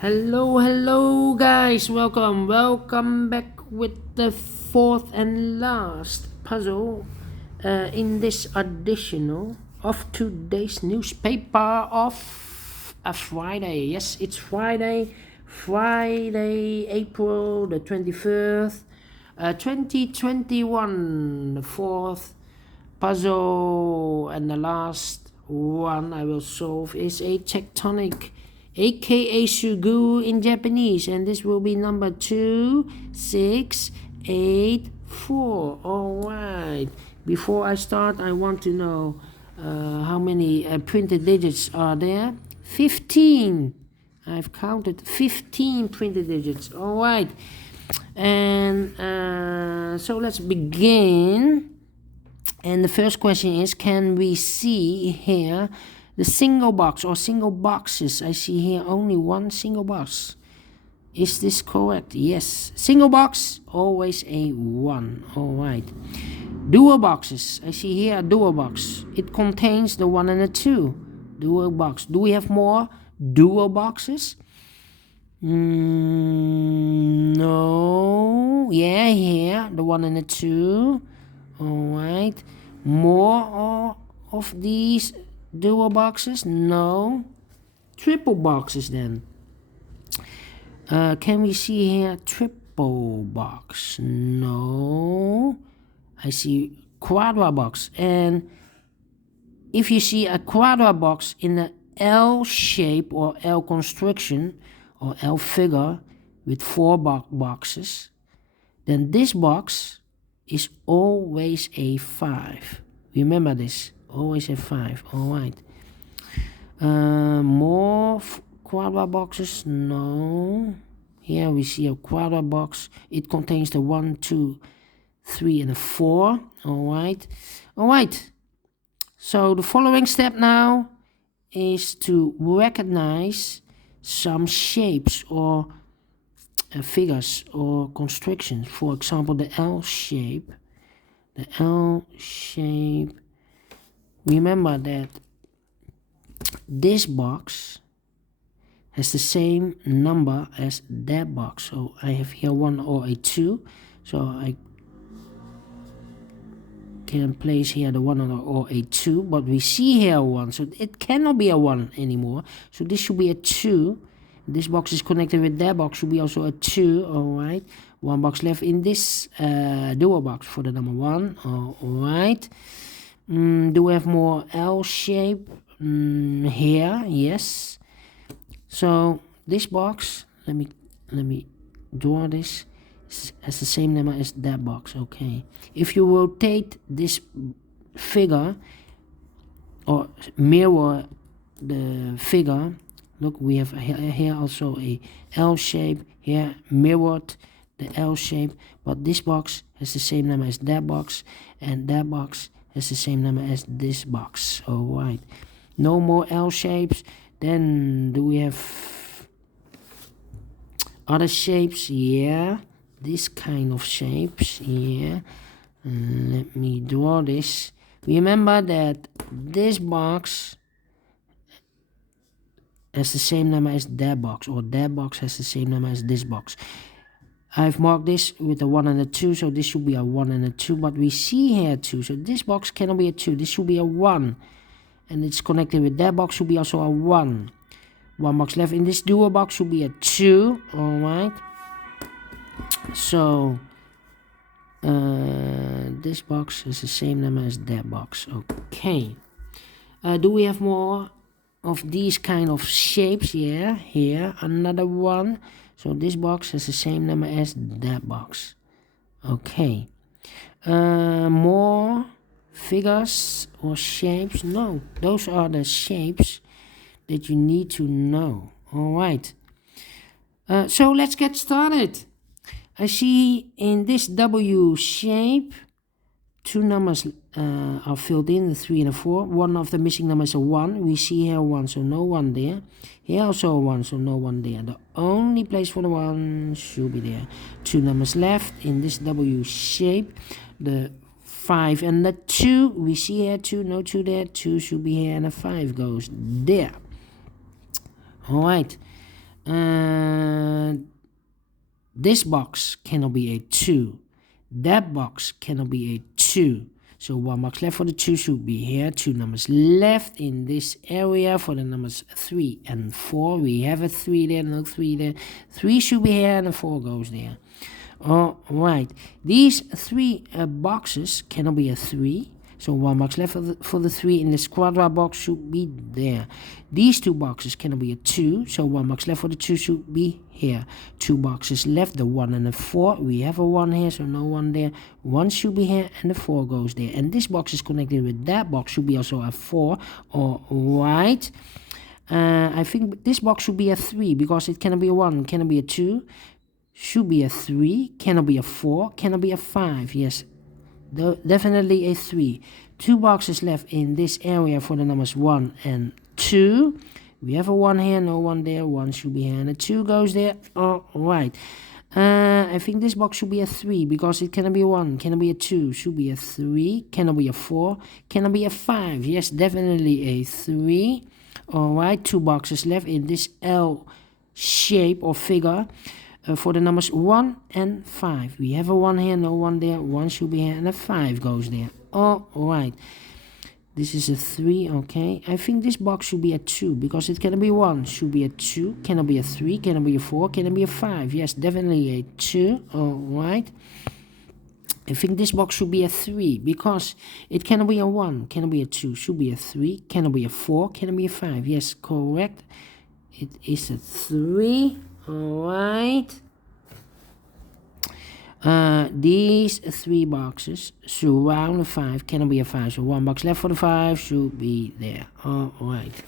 Hello guys, welcome back with the fourth and last puzzle in this edition of today's newspaper of a Friday. Yes, it's Friday, April the 21st, 2021, the fourth puzzle and the last one I will solve is a Tectonic a.k.a. Suguru in Japanese, and this will be number 2684. Alright, before I start I want to know how many printed digits are there. 15. I've counted 15 printed digits. Alright, and so let's begin. And the first question is, can we see here the single box or single boxes? I see here only one single box. Is this correct? Yes. Single box, always a 1. Alright. Dual boxes. I see here a dual box. It contains the 1 and the 2. Dual box. Do we have more dual boxes? No. Yeah, here. The 1 and the 2. Alright. More of these dual boxes? No. Triple boxes then. Can we see here triple box? No. I see quadra box. And if you see a quadra box in the L shape or L construction or L figure with 4 boxes, then this box is always a 5. Remember this. Always a 5. Alright. More quadra boxes? No. Here we see a quadra box. It contains the 1, 2, 3 and a 4. Alright. Alright. So the following step now is to recognize some shapes or figures or constructions. For example, the L shape. The L shape. Remember that this box has the same number as that box. So I have here 1 or a 2. So I can place here the 1 or a 2. But we see here a 1. So it cannot be a 1 anymore. So this should be a 2. This box is connected with that box. Should be also a 2. Alright. 1 box left in this dual box for the number 1. Alright. Do we have more L shape here? Yes. So this box, let me draw this, has the same number as that box. Okay. If you rotate this figure or mirror the figure, look, we have here also a L shape, here mirrored the L shape, but this box has the same number as that box, and that box has the same number as this box. Alright. No more L shapes. Then do we have other shapes? Yeah. This kind of shapes. Yeah. Let me draw this. Remember that this box has the same number as that box, or that box has the same number as this box. I've marked this with a 1 and a 2, so this should be a 1 and a 2, but we see here 2, so this box cannot be a 2, this should be a 1, and it's connected with that box, should be also a 1. 1 box left in this dual box should be a 2, alright. So this box is the same number as that box. Okay. Do we have more of these kind of shapes? Yeah, here another one. So this box has the same number as that box. Okay. More figures or shapes? No, those are the shapes that you need to know. Alright. So let's get started. I see in this W shape, 2 numbers are filled in, the 3 and the 4. One of the missing numbers is a 1. We see here 1, so no 1 there. Here also a 1, so no 1 there. The only place for the 1 should be there. 2 numbers left in this W shape. The 5 and the 2. We see here 2, no 2 there. 2 should be here, and a 5 goes there. Alright. This box cannot be a 2. That box cannot be a 2. So 1 box left for the 2 should be here. 2 numbers left in this area for the numbers 3 and 4. We have a 3 there, no 3 there. 3 should be here and a 4 goes there. Alright, these 3 boxes cannot be a 3. So 1 box left for the 3 in this quadrat box should be there. These 2 boxes cannot be a 2. So 1 box left for the 2 should be here. 2 boxes left, the 1 and the 4. We have a 1 here, so no 1 there. 1 should be here and the 4 goes there. And this box is connected with that box, should be also a 4. Alright. I think this box should be a 3 because it cannot be a 1, cannot be a 2. Should be a 3, cannot be a 4, cannot be a 5. Yes, definitely a 3. 2 boxes left in this area for the numbers 1 and 2. We have a 1 here, no 1 there. 1 should be here and a 2 goes there. Alright. I think this box should be a 3 because it cannot be a 1, cannot be a 2. Should be a 3, cannot be a 4, cannot be a 5. Yes, definitely a 3. Alright, 2 boxes left in this L shape or figure. For the numbers 1 and 5. We have a 1 here, no 1 there. 1 should be here and a 5 goes there. Alright. This is a 3, okay. I think this box should be a 2 because it cannot be 1. Should be a 2, cannot be a 3, cannot be a 4, cannot be a 5. Yes, definitely a 2. Alright. I think this box should be a 3 because it cannot be a 1, cannot be a 2, should be a 3, cannot be a 4, cannot be a 5. Yes, correct. It is a 3. Alright. These 3 boxes surround the 5 cannot be a 5. So 1 box left for the 5 should be there. Alright.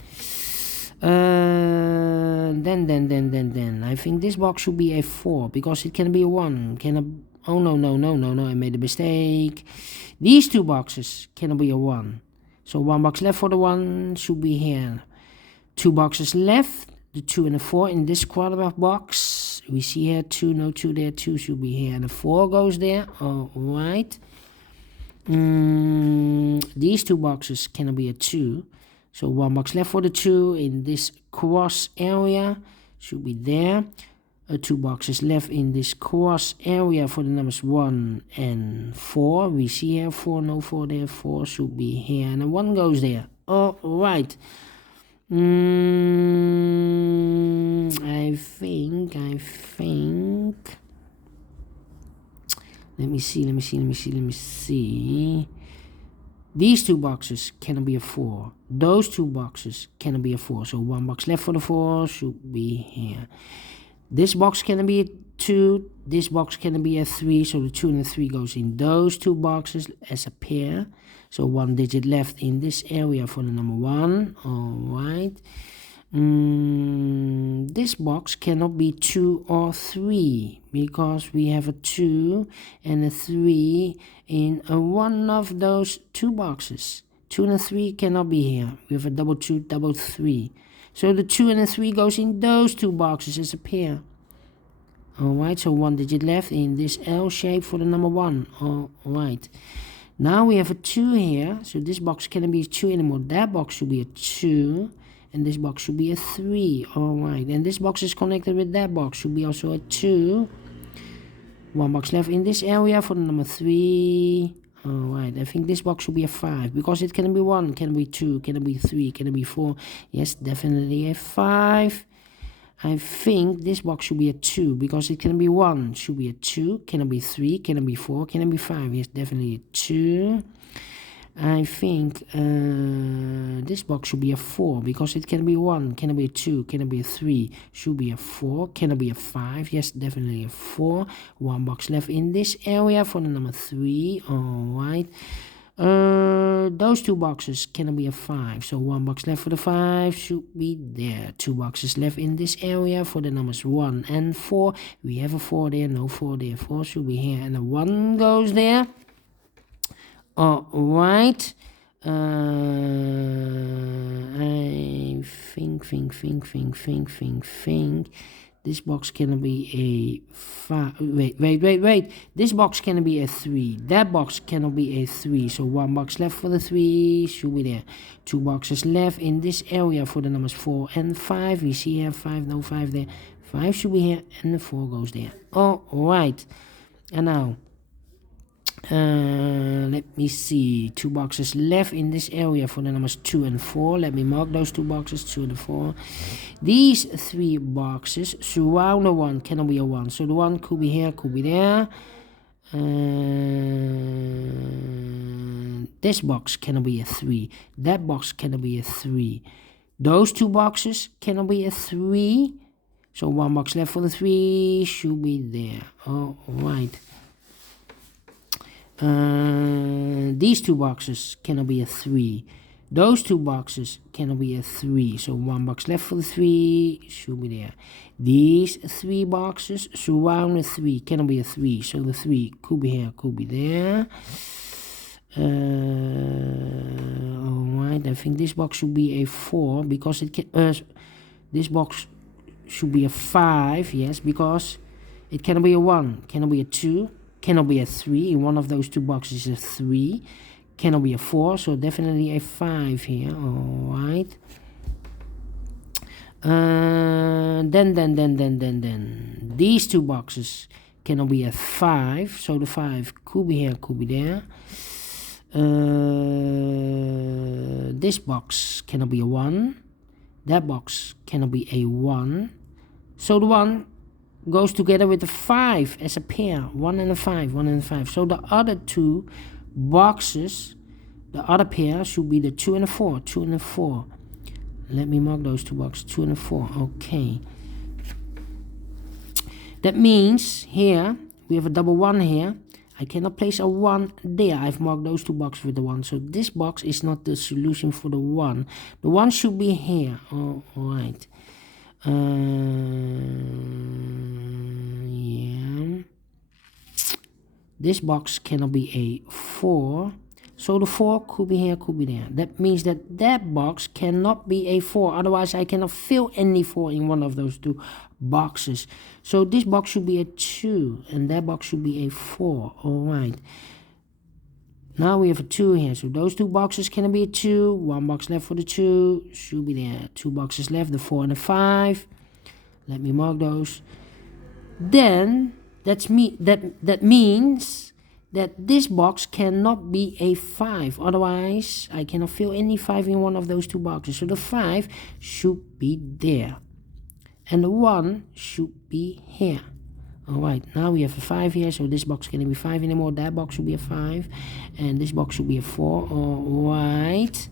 Then I think this box should be a 4 because it can be a 1. Oh no, I made a mistake. These 2 boxes cannot be a 1. So 1 box left for the 1 should be here. 2 boxes left. The 2 and the 4 in this quadrat box. We see here 2, no 2 there, 2 should be here, and the 4 goes there. Alright. These 2 boxes cannot be a 2. So 1 box left for the 2 in this cross area. Should be there. 2 boxes left in this cross area for the numbers 1 and 4. We see here 4, no 4 there, 4 should be here, and the 1 goes there. Alright. I think. Let me see. These 2 boxes cannot be a 4. Those 2 boxes cannot be a 4. So 1 box left for the 4 should be here. This box cannot be a 2. This box cannot be a 3. So the 2 and the 3 goes in those 2 boxes as a pair. So 1 digit left in this area for the number 1. Alright. This box cannot be 2 or 3 because we have a 2 and a 3 in one of those 2 boxes. 2 and a 3 cannot be here. We have a double 2, double 3. So the 2 and the 3 goes in those 2 boxes as a pair. Alright, so 1 digit left in this L shape for the number 1. Alright. Now we have a 2 here. So this box cannot be a 2 anymore. That box should be a 2. And this box should be a 3. Alright. And this box is connected with that box. Should be also a 2. 1 box left in this area for the number 3. Alright. I think this box should be a 5. Because it can be 1, can be 2, can be 3, can be 4. Yes, definitely a 5. I think this box should be a 2 because it can be 1, should be a 2, can be 3, can be 4, can be 5. Yes, definitely a 2. I think this box should be a 4 because it can be 1, can be a 2, can be a 3, should be a 4, can be a 5. Yes, definitely a 4. 1 box left in this area for the number 3. Alright. Those 2 boxes cannot be a 5. So 1 box left for the 5 should be there. 2 boxes left in this area for the numbers 1 and 4. We have a 4 there, no 4 there. 4 should be here and a 1 goes there. Alright. I think. This box cannot be a 5. Wait. This box cannot be a 3. That box cannot be a 3. So 1 box left for the 3 should be there. 2 boxes left in this area for the numbers 4 and 5. We see here 5, no 5 there. 5 should be here, and the 4 goes there. All right. And now, let me see. 2 boxes left in this area for the numbers 2 and 4. Let me mark those 2 boxes, 2 and 4. These 3 boxes surround the 1, cannot be a 1. So the 1 could be here, could be there. This box cannot be a 3. That box cannot be a 3. Those 2 boxes cannot be a 3. So 1 box left for the 3 should be there. All right. These 2 boxes cannot be a 3. Those 2 boxes cannot be a 3. So 1 box left for the 3 should be there. These 3 boxes surround the 3, cannot be a 3. So the 3 could be here, could be there. Alright, I think this box should be a 4 because it can. This box should be a 5, yes, because it cannot be a 1, cannot be a 2, cannot be a 3. In one of those 2 boxes is a 3, cannot be a 4, so definitely a 5 here. Alright. Then these 2 boxes cannot be a 5, so the 5 could be here, could be there. This box cannot be a 1. That box cannot be a 1. So the 1 goes together with the 5 as a pair. 1 and a 5, 1 and a 5. So the other 2 boxes, the other pair should be the 2 and a 4, 2 and a 4. Let me mark those 2 boxes, 2 and a 4. Okay. That means here we have a double 1 here. I cannot place a 1 there. I've marked those 2 boxes with the 1. So this box is not the solution for the 1. The 1 should be here. All right. Yeah. This box cannot be a 4. So the 4 could be here, could be there. That means that that box cannot be a 4. Otherwise, I cannot fill any 4 in one of those 2 boxes. So this box should be a 2. And that box should be a 4. Alright. Now we have a 2 here. So those 2 boxes cannot be a 2. 1 box left for the 2. Should be there. 2 boxes left. The 4 and the 5. Let me mark those. Then, that means that this box cannot be a 5. Otherwise, I cannot fill any 5 in one of those 2 boxes. So the 5 should be there. And the 1 should be here. Alright, now we have a 5 here. So this box cannot be 5 anymore. That box should be a 5. And this box should be a 4. Alright.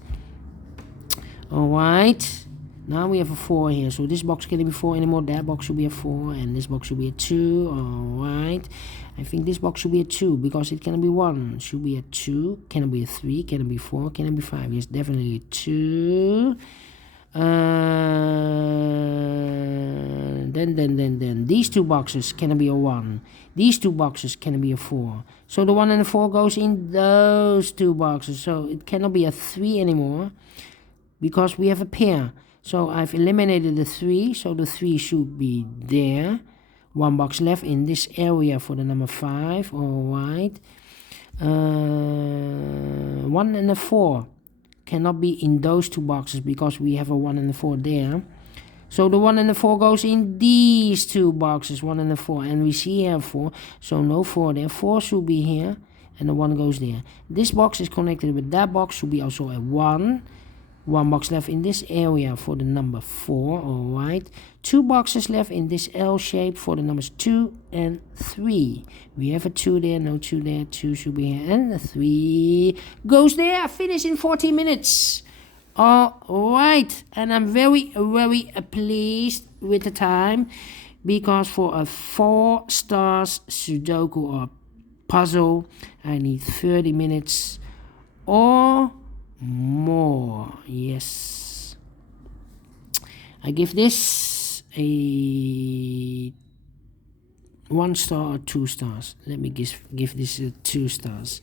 Alright. Now we have a 4 here. So this box cannot be 4 anymore. That box should be a 4. And this box should be a 2. Alright. I think this box should be a 2 because it cannot be 1. Should be a 2. Cannot be a 3. Cannot be 4. Cannot be 5. Yes, definitely a 2. Then these 2 boxes cannot be a 1. These 2 boxes cannot be a 4. So the 1 and the 4 goes in those 2 boxes. So it cannot be a 3 anymore because we have a pair. So I've eliminated the 3. So the 3 should be there. 1 box left in this area for the number 5. Alright. 1 and a 4 cannot be in those 2 boxes because we have a 1 and a 4 there. So the 1 and the 4 goes in these 2 boxes, 1 and the 4. And we see here 4, so no 4 there. 4 should be here, and the 1 goes there. This box is connected with that box, should be also a 1. 1 box left in this area for the number 4, alright. 2 boxes left in this L shape for the numbers 2 and 3. We have a 2 there, no 2 there, 2 should be here, and the 3 goes there. Finish in 14 minutes. Alright, and I'm very pleased with the time because for a 4 stars Sudoku or puzzle, I need 30 minutes or more. Yes, I give this a 1 star or 2 stars. Let me give this a 2 stars.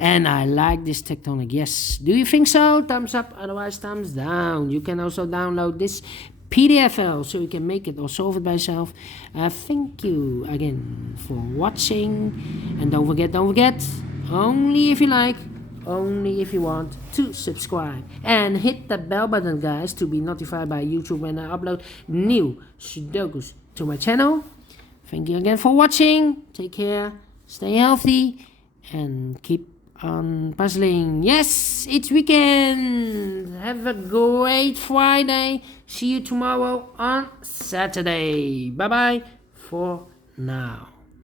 And I like this Tectonic. Yes, do you think so? Thumbs up, otherwise thumbs down. You can also download this PDF file so you can make it or solve it by yourself. Thank you again for watching, and don't forget, only if you like, only if you want to subscribe. And hit the bell button, guys, to be notified by YouTube when I upload new Sudokus to my channel. Thank you again for watching. Take care, stay healthy, and keep on puzzling. Yes, it's weekend. Have a great Friday. See you tomorrow on Saturday. Bye bye for now.